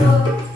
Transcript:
Oh.